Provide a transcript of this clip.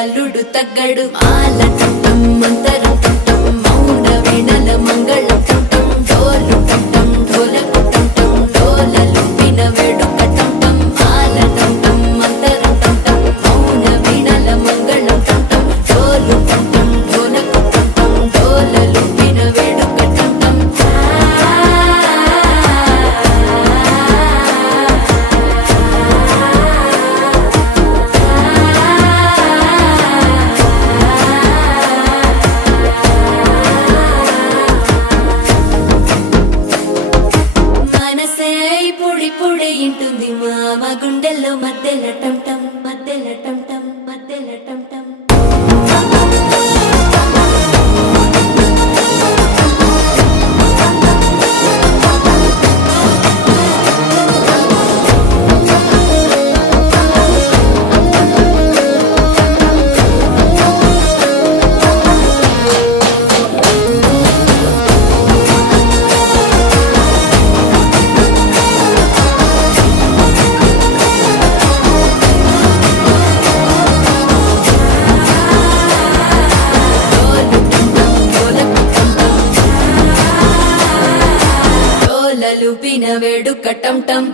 అల్లుడు తగ్గడు మాల టం మంతరం టం మౌన వీణల మంగళం టం డోలు టం డోలకు టం డోలలు విన వేడుక టం మాల టం మంతరం టం మౌన వీణల మంగళం టం డోలు టం డోలకు టం డోలలు విన వేడుక టం ఇంటుంది మామ గుండెల్లో మధ్యల టం టం మధ్యల టం టం మధ్యల టం టం వేడుక టం టం